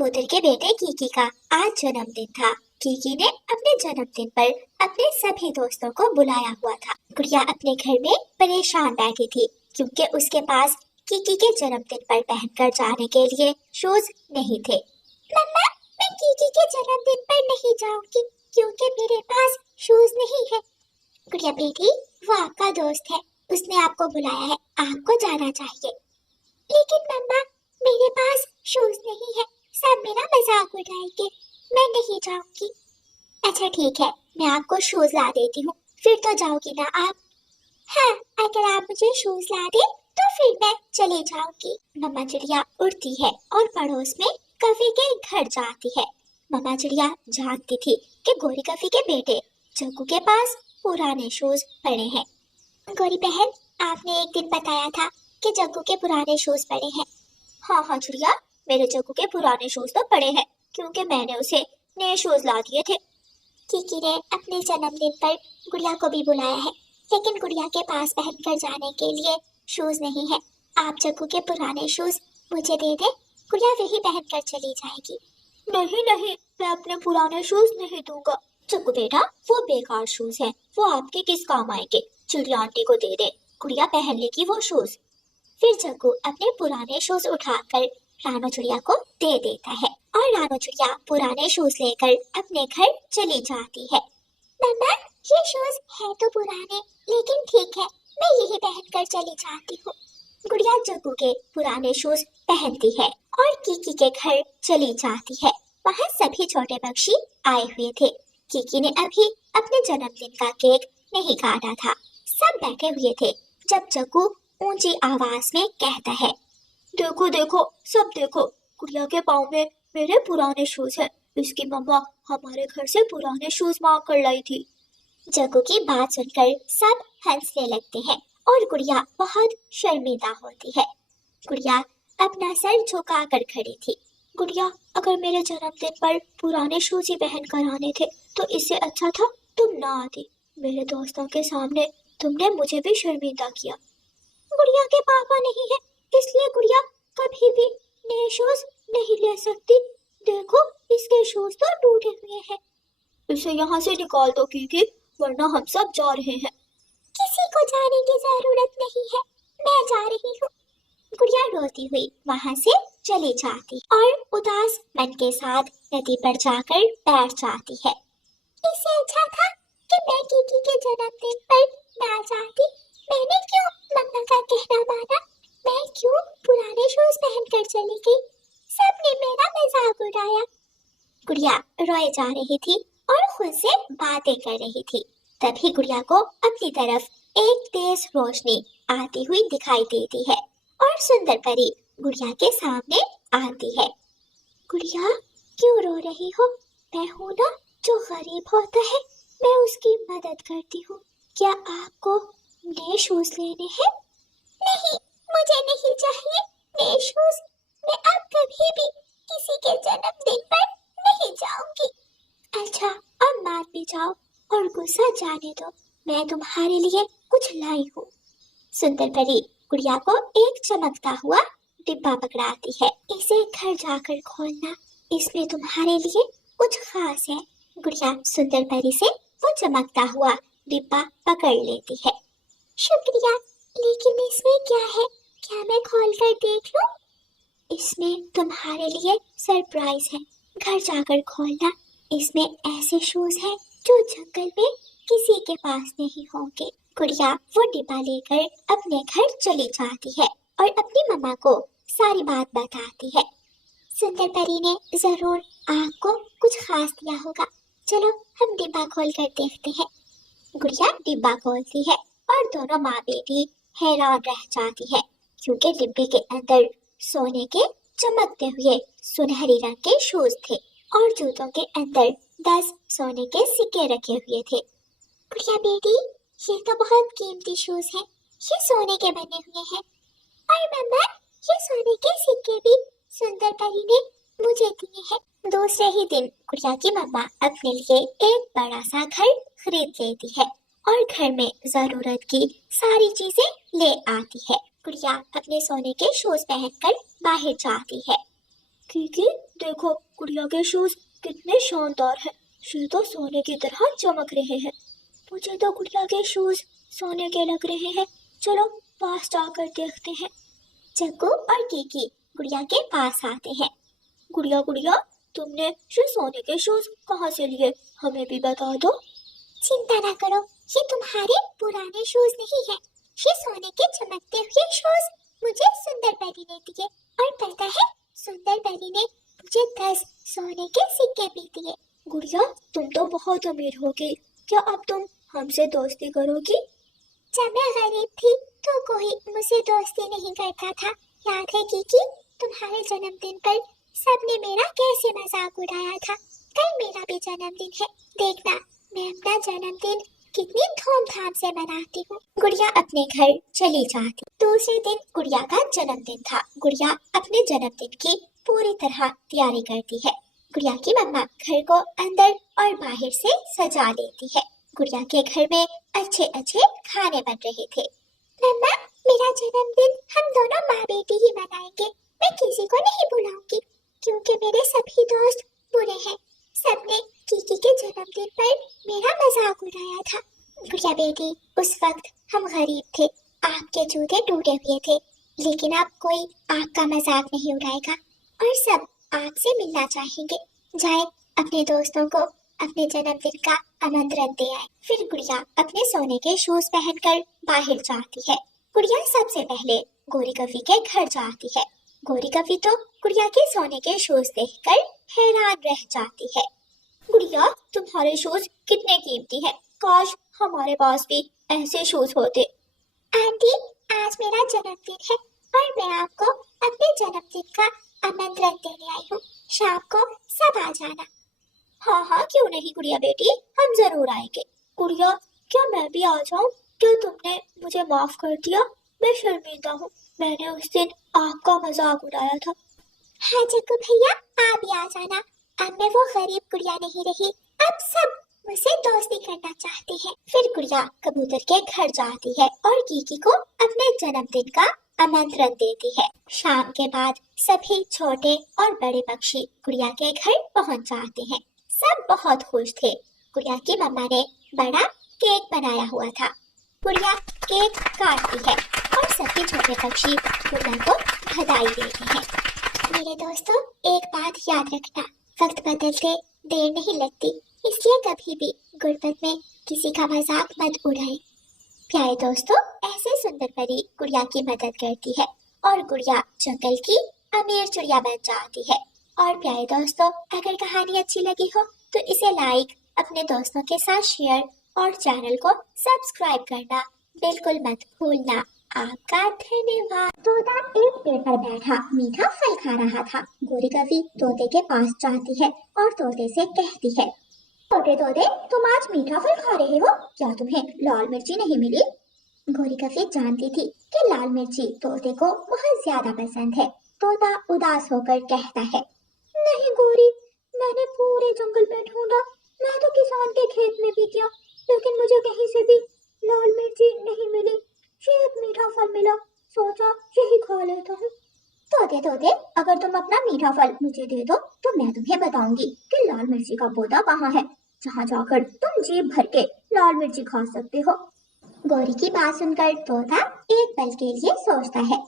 कबूतर के बेटे कीकी का आज जन्मदिन था। कीकी ने अपने जन्मदिन पर अपने सभी दोस्तों को बुलाया हुआ था। गुड़िया अपने घर में परेशान बैठी थी क्योंकि उसके पास कीकी के जन्मदिन पर पहनकर जाने के लिए शूज नहीं थे। मम्मा, मैं कीकी के जन्मदिन पर नहीं जाऊंगी क्योंकि मेरे पास शूज नहीं है। गुड़िया बेटी, वो आपका दोस्त है, उसने आपको बुलाया है, आपको जाना चाहिए। लेकिन मम्मा, मेरे पास शूज नहीं है, सब मेरा मजाक उड़ाएंगे, मैं नहीं जाऊंगी। अच्छा ठीक है, मैं आपको शूज ला देती हूँ, फिर तो जाओगी ना आप? हाँ, अगर आप मुझे शूज ला दे तो फिर मैं चली जाऊंगी। मम्मा चिड़िया उड़ती है और पड़ोस में कफी के घर जाती है। मम्मा चिड़िया जानती थी कि गोरी कफी के बेटे जग्गू के पास पुराने शूज पड़े हैं। गोरी बहन, आपने एक दिन बताया था कि जग्गू के पुराने शूज पड़े हैं। हाँ हाँ चिड़िया, मेरे जग्गू के पुराने शूज तो पड़े हैं क्योंकि मैंने उसे नए शूज ला दिए थे। कीकी ने अपने जन्मदिन पर गुड़िया को भी बुलाया है, लेकिन गुड़िया के पास पहनकर जाने के लिए शूज नहीं है। आप जग्गू के पुराने शूज मुझे दे दे, गुड़िया वही पहनकर चली जाएगी। नहीं नहीं, मैं अपने पुराने शूज नहीं दूंगा। जग्गू बेटा, वो बेकार शूज हैं, वो आपके किस काम आएंगे? चिड़िया आंटी को दे दे, गुड़िया पहन लेगी वो शूज। फिर जग्गू अपने पुराने शूज उठाकर रानो चिड़िया को दे देता है और रानो चिड़िया पुराने शूज लेकर अपने घर चली जाती है। मम्मा, ये शूज है तो पुराने, लेकिन ठीक है, मैं यही पहनकर चली जाती हूँ। गुड़िया जग्गू के पुराने शूज पहनती है और कीकी के घर चली जाती है। वहाँ सभी छोटे पक्षी आए हुए थे। कीकी ने अभी अपने जन्मदिन का केक नहीं काटा था। सब बैठे हुए थे जब जग्गू ऊंची आवाज में कहता है, देखो देखो, सब देखो, गुड़िया के पाँव में मेरे पुराने शूज हैं। इसकी मम्मा हमारे घर से पुराने शूज मांग कर लाई थी। जग्गू की बात सुनकर सब हंसने लगते हैं और गुड़िया बहुत शर्मिंदा होती है। गुड़िया अपना सर झुका कर खड़ी थी। गुड़िया, अगर मेरे जन्मदिन पर पुराने शूज ही पहन कर आने थे तो इससे अच्छा था तुम ना आती। मेरे दोस्तों के सामने तुमने मुझे भी शर्मिंदा किया। गुड़िया के पापा नहीं है, इसलिए गुड़िया कभी भी नए शूज नहीं ले सकती। देखो, इसके शूज तो टूटे हुए हैं। इसे यहाँ से निकाल दो कीकी, वरना हम सब जा रहे हैं। किसी को जाने की जरूरत नहीं है, मैं जा रही हूँ। गुड़िया रोती हुई वहाँ से चली जाती और उदास मन के साथ नदी पर जाकर बैठ जाती है। इससे अच्छा था कि मैं कीकी के जन्मदिन पर ना जाती। मैंने क्यों मम्मा का कहना माना? मैं क्यों पुराने शूज पहनकर चली गई? सबने मेरा मजाक उड़ाया। गुड़िया रोए जा रही थी और खुद से बातें कर रही थी। तभी गुड़िया को अपनी तरफ एक तेज रोशनी आती हुई दिखाई देती है और सुंदर परी गुड़िया के सामने आती है। गुड़िया, क्यों रो रही हो? मैं हूँ ना, जो गरीब होता है मैं उसकी मदद करती हूँ। क्या आपको नए शूज लेने हैं? नहीं, मुझे नहीं चाहिए नए शूज। मैं अब कभी भी किसी के जन्मदिन पर नहीं जाऊंगी। अच्छा, अब मान भी जाओ और गुस्सा जाने दो, मैं तुम्हारे लिए कुछ लाई हूँ। सुंदर परी गुड़िया को एक चमकता हुआ डिब्बा पकड़ाती है। इसे घर जाकर खोलना, इसमें तुम्हारे लिए कुछ खास है। गुड़िया सुंदर परी से वो चमकता हुआ डिब्बा पकड़ लेती है। शुक्रिया, लेकिन इसमें क्या है? क्या मैं खोल कर देख लूं? इसमें तुम्हारे लिए सरप्राइज है, घर जाकर खोलना। इसमें ऐसे शूज हैं जो जंगल में किसी के पास नहीं होंगे। गुड़िया वो डिब्बा लेकर अपने घर चली जाती है और अपनी मम्मा को सारी बात बताती है। सुंदर परी ने जरूर आपको कुछ खास दिया होगा। चलो हम डिब्बा खोल कर देखते हैं। गुड़िया डिब्बा खोलती है और दोनों माँ बेटी हैरान रह जाती है क्योंकि डिब्बे के अंदर सोने के चमकते हुए सुनहरी रंग के शूज थे और जूतों के अंदर 10 सोने के सिक्के रखे हुए थे। गुड़िया बेटी, ये तो बहुत कीमती शूज हैं, ये सोने के बने हुए हैं। और मम्मा, ये सोने के सिक्के भी सुंदर परी ने मुझे दिए हैं। दूसरे ही दिन गुड़िया की मम्मा अपने लिए एक बड़ा सा घर खरीद लेती है और घर में जरूरत की सारी चीजें ले आती है। गुड़िया अपने सोने के शूज पहनकर बाहर जाती है। कीकी देखो, गुड़िया के शूज कितने शानदार हैं। ये तो सोने की तरह चमक रहे हैं। मुझे तो गुड़िया के शूज सोने के लग रहे हैं। चलो पास जाकर देखते हैं। जग्गू और कीकी गुड़िया के पास आते हैं। गुड़िया गुड़िया, तुमने ये सोने के शूज कहाँ से लिए? हमें भी बता दो। चिंता ना करो, ये तुम्हारे पुराने शूज नहीं है। ये सोने के चमकते हुए शूज मुझे सुंदर परी ने दिए। और पता है, सुंदर परी ने मुझे 10 सोने के सिक्के भी दिए। गुड़िया, तुम तो बहुत अमीर हो गई। क्या अब तुम हमसे दोस्ती करोगी? जब मैं गरीब थी तो कोई मुझसे दोस्ती नहीं करता था। याद है कीकी, तुम्हारे जन्मदिन पर सबने मेरा कैसे मजाक उड़ाया था। कल मेरा भी जन्मदिन है, देखना मैं अपना जन्मदिन कितनी धूमधाम से मनाती हूँ। गुड़िया अपने घर चली जाती। दूसरे दिन गुड़िया का जन्मदिन था। गुड़िया अपने जन्मदिन की पूरी तरह तैयारी करती है। गुड़िया की मम्मा घर को अंदर और बाहर से सजा लेती है। गुड़िया के घर में अच्छे अच्छे खाने बन रहे थे। मम्मा, मेरा जन्मदिन हम दोनों माँ बेटी ही मनाएंगे। मैं किसी को नहीं बुलाऊंगी क्योंकि मेरे सभी दोस्त बुरे हैं। सबने कीकी के जन्मदिन पर मेरा मजाक उड़ाया था। गुड़िया बेटी, उस वक्त हम गरीब थे, आपके जूते टूटे हुए थे, लेकिन अब कोई आपका मजाक नहीं उड़ाएगा और सब आपसे मिलना चाहेंगे। जाए अपने दोस्तों को अपने जन्मदिन का आमंत्रण दे आए। फिर गुड़िया अपने सोने के शूज पहनकर बाहर जाती है। गुड़िया सबसे पहले गोरी कफी के घर जाती है। गोरी कफी तो गुड़िया के सोने के शूज देखकर हैरान रह जाती है। गुड़िया, तुम्हारे शूज कितने कीमती हैं। काश हमारे पास भी ऐसे शूज होते। आंटी, आज मेरा जन्मदिन है और मैं आपको अपने जन्मदिन का आमंत्रण देने आई हूँ। शाम को सब आ जाना। हाँ हाँ, क्यों नहीं गुड़िया बेटी, हम जरूर आएंगे। गुड़िया, क्या मैं भी आ जाऊं? क्या तुमने मुझे माफ कर दिया? मैं शर्मिंदा हूँ, मैंने उस दिन आपका मजाक उड़ाया था। हाँ जग्गू भैया, आप भी आ जाना। अब मैं वो गरीब गुड़िया नहीं रही, अब सब मुझसे दोस्ती करना चाहते हैं। फिर गुड़िया कबूतर के घर जाती है और कीकी को अपने जन्मदिन का आमंत्रण देती है। शाम के बाद सभी छोटे और बड़े पक्षी गुड़िया के घर पहुंच जाते हैं। सब बहुत खुश थे। गुड़िया की मम्मा ने बड़ा केक बनाया हुआ था। गुड़िया केक काटती है और सभी छोटे पक्षी गुड़िया को बधाई देते हैं। मेरे दोस्तों, एक बात याद रखना, वक्त बदलते देर नहीं लगती, इसलिए कभी भी गुर्बत में किसी का मजाक मत उड़ाएं। प्यारे दोस्तों, ऐसे सुंदर परी गुड़िया की मदद करती है और गुड़िया जंगल की अमीर चिड़िया बन जाती है। और प्यारे दोस्तों, अगर कहानी अच्छी लगी हो तो इसे लाइक, अपने दोस्तों के साथ शेयर और चैनल को सब्सक्राइब करना बिल्कुल मत भूलना। आपका धन्यवाद। तोता एक पेड़ पर बैठा मीठा फल खा रहा था। गोरी कभी तोते के पास जाती है और तोते से कहती है, तोते तोते, तुम आज मीठा फल खा रहे हो, क्या तुम्हें लाल मिर्ची नहीं मिली? गोरी कभी जानती थी कि लाल मिर्ची तोते को बहुत ज्यादा पसंद है। तोता उदास होकर कहता है, नहीं गोरी, मैंने पूरे जंगल में ढूंढा, मैं तो किसान के खेत में भी गया, लेकिन मुझे कहीं से भी लाल मिर्ची नहीं मिली। ये एक मीठा फल मिला, सोचा यही खा लेता हूँ। तोते तोते, अगर तुम अपना मीठा फल मुझे दे दो तो मैं तुम्हें बताऊंगी कि लाल मिर्ची का पौधा कहाँ है, जहाँ जाकर तुम जीभ भर के लाल मिर्ची खा सकते हो। गोरी की बात सुनकर तोता एक पल के लिए सोचता है,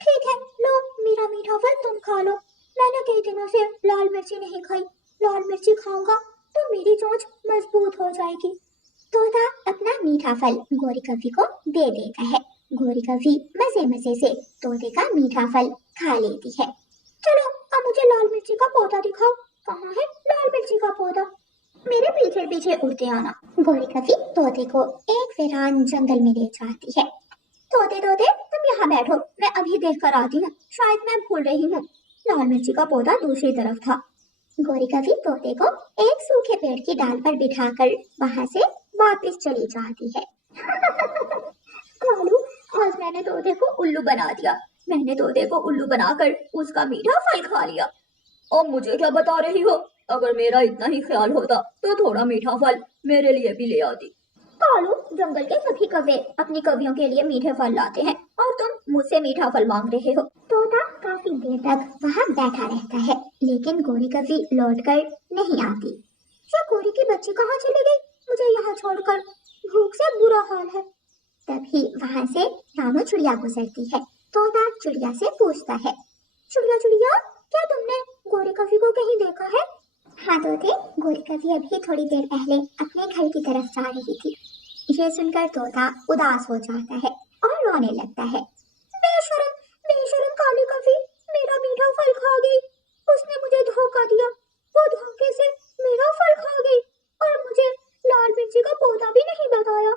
ठीक है, लो मेरा मीठा फल तुम खा लो, मैंने कई दिनों से लाल मिर्ची नहीं खाई, लाल मिर्ची खाऊंगा तो मेरी चोंच मजबूत हो जाएगी। तोता अपना मीठा फल गोरी कभी को दे देता है। गोरी कभी मजे मजे से तोते का मीठा फल खा लेती है। चलो अब मुझे लाल मिर्ची का पौधा दिखाओ, कहाँ है लाल मिर्ची का पौधा? मेरे पीछे पीछे उड़ते आना। गोरी कभी तोते को एक वीरान जंगल में ले जाती है। तोते तोते, तुम यहाँ बैठो, मैं अभी देख कर आती हूँ, शायद मैं भूल रही हूँ, लाल मिर्ची का पौधा दूसरी तरफ था। गोरी कभी तोते को एक सूखे पेड़ की डाल पर बिठाकर वहाँ से वापस चली जाती है। कालू, आज मैंने तोते को उल्लू बना दिया, मैंने तोते को उल्लू बनाकर उसका मीठा फल खा लिया। अब मुझे क्या बता रही हो? अगर मेरा इतना ही ख्याल होता तो थोड़ा मीठा फल मेरे लिए भी ले आती। कालू, जंगल के सभी कौवे अपनी कवियों के लिए मीठे फल लाते हैं और तुम मुझसे मीठा फल मांग रहे हो। तोता काफी देर तक वहाँ बैठा रहता है, लेकिन गोरी कभी लौटकर नहीं आती। ये गोरी की बच्ची कहाँ चली गई? मुझे यहाँ छोड़कर, भूख से बुरा हाल है। तभी वहाँ से रानू चिड़िया गुजरती है। तोता चिड़िया से पूछता है, चिड़िया चिड़िया, क्या तुमने गोरी कभी को कहीं देखा है? हाँ तोते, गोरी कभी अभी थोड़ी देर पहले अपने घर की तरफ जा रही थी। ये सुनकर तोता उदास हो जाता है और रोने लगता है। बेशरम, बेशरम काली कभी, मेरा मीठा फल खा गई। उसने मुझे धोखा दिया, वो धोखे से मेरा फल खा गई और मुझे लाल मिर्ची का पौधा भी नहीं बताया।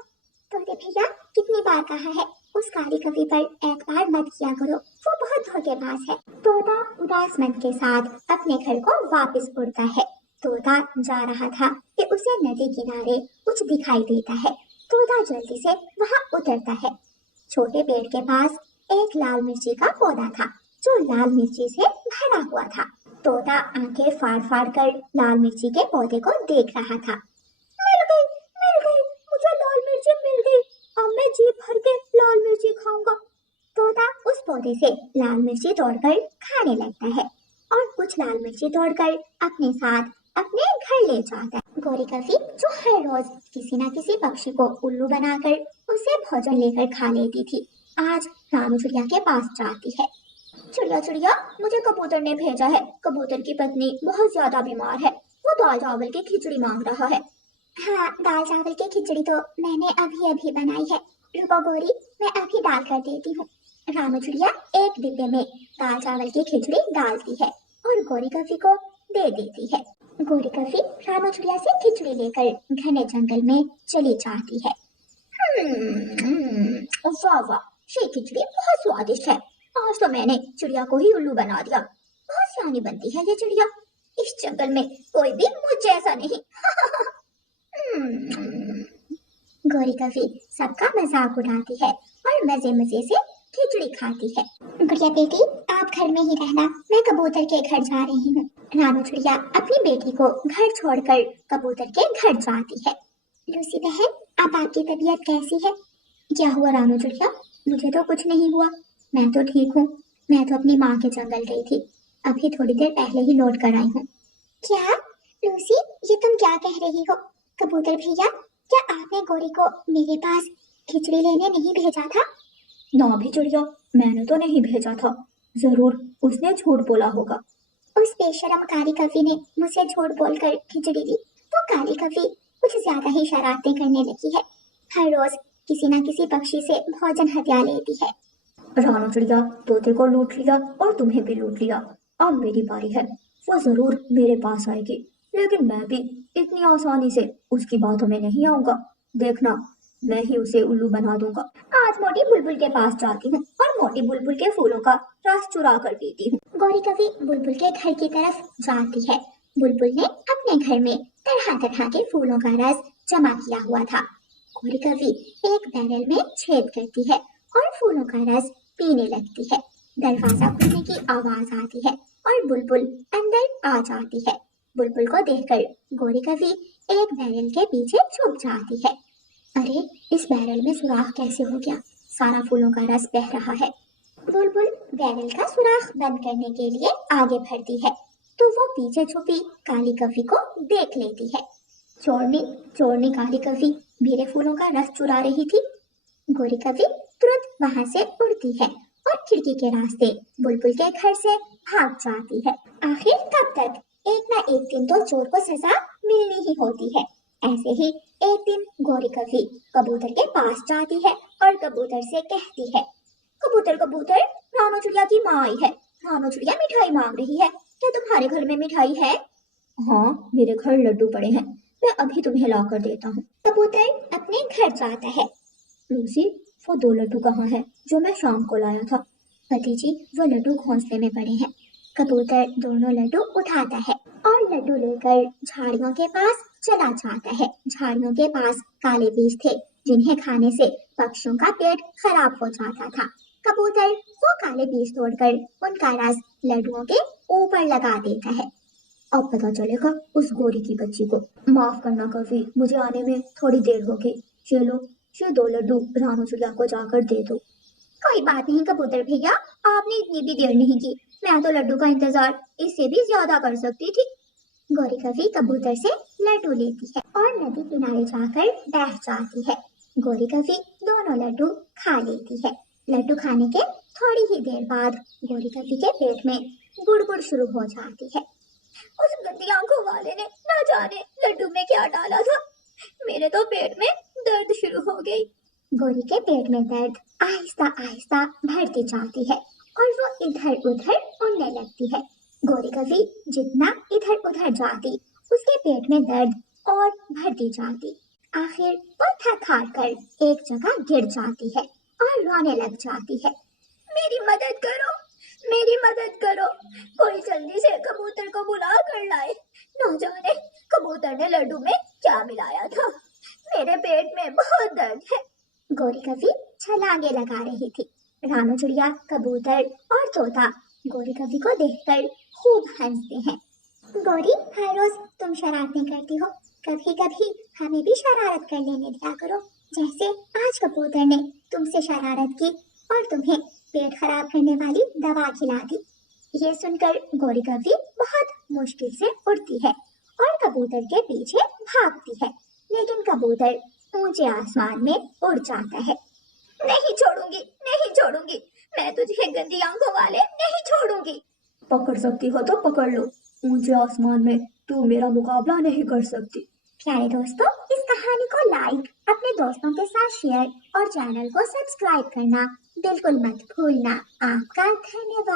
तोते भैया, कितनी बार कहा है उस काली कभी पर एतबार मत किया करो, वो बहुत धोखेबाज है। तोता उदास मन के साथ अपने घर को वापस उड़ता है। तोता जा रहा था कि उसे नदी किनारे कुछ दिखाई देता है। तोता जल्दी से वहां उतरता है। छोटे पेड़ के पास एक लाल मिर्ची का पौधा था, जो लाल मिर्ची से भरा हुआ था। तोता आंखें फाड़ फाड़ कर लाल मिर्ची के पौधे को देख रहा था। मिल गई, मुझे लाल मिर्ची मिल गई। अब मैं जी भर के लाल मिर्ची खाऊंगा। तोता उस पौधे से लाल मिर्ची तोड़कर खाने लगता है और कुछ लाल मिर्ची तोड़कर अपने साथ अपने घर ले जाता है। गोरी कभी, जो हर रोज किसी न किसी पक्षी को उल्लू बनाकर उसे भोजन लेकर खा लेती थी, आज रानू चिड़िया के पास जाती है। चिड़िया चिड़िया, मुझे कबूतर ने भेजा है। कबूतर की पत्नी बहुत ज्यादा बीमार है, वो दाल चावल की खिचड़ी मांग रहा है। हाँ, दाल चावल की खिचड़ी तो मैंने अभी अभी बनाई है। रुको गोरी, मैं अभी डाल कर देती हूँ। रानू चिड़िया एक डिब्बे में दाल चावल की खिचड़ी डालती है और गोरी कभी को दे देती है। गोरी कभी रानू चिड़िया से खिचड़ी लेकर घने जंगल में चली जाती है। वाह वाह, ये खिचड़ी बहुत स्वादिष्ट है। आज तो मैंने चिड़िया को ही उल्लू बना दिया। बहुत सियानी बनती है ये चिड़िया। इस जंगल में कोई भी मुझ जैसा नहीं। गोरी कभी सबका मजाक उड़ाती है और मजे मजे से खिचड़ी खाती है। गुड़िया बेटी, आप घर में ही रहना, मैं कबूतर के घर जा रही हूँ। रानू चिड़िया अपनी बेटी को घर छोड़कर कबूतर के घर जाती है। लूसी बहन, अब आपकी तबीयत कैसी है? क्या हुआ रानू चिड़िया? मुझे तो कुछ नहीं हुआ, मैं तो ठीक हूँ। मैं तो अपनी माँ के जंगल गई थी, अभी थोड़ी देर पहले ही लौट कर आई हूँ। क्या लूसी, ये तुम क्या कह रही हो? कबूतर भैया, क्या आपने गोरी को मेरे पास खिचड़ी लेने नहीं भेजा था? ना भी चिड़िया, मैंने तो नहीं भेजा था। जरूर उसने झूठ बोला होगा। उस बेशरम काली कवि ने मुझसे झूठ बोलकर खिचड़ी दी। वो काली कवि कुछ ज्यादा ही शरारतें करने लगी है। हर रोज किसी न किसी पक्षी से भोजन हत्या लेती है। रानू चिड़िया, तोते को लूट लिया और तुम्हें भी लूट लिया। अब मेरी बारी है, वो जरूर मेरे पास आएगी, लेकिन मैं भी इतनी आसानी से उसकी बातों में नहीं आऊंगा। देखना, मैं ही उसे उल्लू बना दूंगा। आज मोटी बुलबुल के पास जाती हूँ और मोटी बुलबुल के फूलों का रस चुरा कर पीती हूँ। गोरी कवि बुलबुल के घर की तरफ जाती है। बुलबुल ने अपने घर में तरह तरह के फूलों का रस जमा किया हुआ था। गोरी कवि एक बैरल में छेद करती है और फूलों का रस पीने लगती है। दरवाजा खुलने की आवाज आती है और बुलबुल अंदर आ जाती है। बुलबुल को देखकर गोरी कवि एक बैरल के पीछे छुप जाती है। अरे, इस बैरल में सुराख कैसे हो गया? सारा फूलों का रस बह रहा है। बुलबुल बैरल का सुराख बंद करने के लिए आगे बढ़ती है तो वो पीछे छुपी काली कवि को देख लेती है। चोरनी, चोरनी काली कवि मेरे फूलों का रस चुरा रही थी। गोरी कवि तुरंत वहां से उड़ती है और खिड़की के रास्ते बुलबुल के घर से भाग जाती है। आखिर कब तक, एक ना एक दिन तो चोर को सजा मिलनी ही होती है। ऐसे ही एक दिन गोरी कवि कबूतर के पास जाती है और कबूतर से कहती है, कबूतर कबूतर, रानू चिड़िया की माँ आई है। रानू चिड़िया मिठाई मांग रही है, क्या तुम्हारे घर में मिठाई है? हाँ, मेरे घर लड्डू पड़े हैं, मैं अभी तुम्हें ला कर देता हूँ। कबूतर अपने घर जाता है। लूसी, वो 2 लड्डू कहाँ हैं जो मैं शाम को लाया था? पति जी, वो लड्डू घोंसले में पड़े हैं। कबूतर दोनों लड्डू उठाता है और लड्डू लेकर झाड़ियों के पास चला जाता है। झाड़ियों के पास काले बीज थे जिन्हें खाने से पक्षियों का पेट खराब हो जाता था। कबूतर वो काले बीज तोड़कर उनका रस लड्डुओं के ऊपर लगा देता है। अब पता चलेगा उस गोरी की बच्ची को। माफ करना कवि, मुझे आने में थोड़ी देर हो गई। चलो, ये 2 लड्डू रानू चिड़िया को जाकर दे दो। कोई बात नहीं कबूतर भैया, आपने इतनी भी देर नहीं की। मैं तो लड्डू का इंतजार इससे भी ज्यादा कर सकती थी। गौरी कभी कबूतर से लड्डू लेती है और नदी किनारे जाकर बैठ जाती है। गौरी कभी दोनों लड्डू खा लेती है। लड्डू खाने के थोड़ी ही देर बाद गौरी कभी के पेट में गुड़गुड़ शुरू हो जाती है। उस गंदी आंखों वाले ने ना जाने लड्डू में क्या डाला था, मेरे तो पेट में दर्द शुरू हो गई। गौरी के पेट में दर्द आहिस्ता आहिस्ता बढ़ती जाती है और वो इधर उधर उड़ने लगती है। गौरी कभी जितना इधर उधर जाती उसके पेट में दर्द और बढ़ती जाती। आखिर वो थक हार कर एक जगह गिर जाती है और रोने लग जाती है। मेरी मदद करो, मेरी मदद करो, कोई जल्दी से कबूतर को बुला कर लाए। न जाने कबूतर ने लड्डू में क्या मिलाया था, मेरे पेट में बहुत दर्द है। गौरी कभी छलांगे लगा रही थी। रानू चिड़िया, कबूतर और तोता गौरी कभी को देखकर खूब हंसते हैं। गौरी, हर रोज तुम शरारतें करती हो, कभी कभी हमें भी शरारत कर लेने दिया करो। जैसे आज कबूतर ने तुमसे शरारत की और तुम्हें पेट खराब करने वाली दवा खिला दी। ये सुनकर गौरी कभी बहुत मुश्किल से उड़ती है और कबूतर के पीछे भागती है, लेकिन कबूतर ऊंचे आसमान में उड़ जाता है। नहीं छोड़ूंगी, नहीं छोड़ूंगी, मैं तुझे गंदी आंखों वाले नहीं छोड़ूंगी। पकड़ सकती हो तो पकड़ लो, ऊंचे आसमान में तू मेरा मुकाबला नहीं कर सकती। प्यारे दोस्तों, इस कहानी को लाइक, अपने दोस्तों के साथ शेयर और चैनल को सब्सक्राइब करना बिल्कुल मत भूलना। आपका धन्यवाद।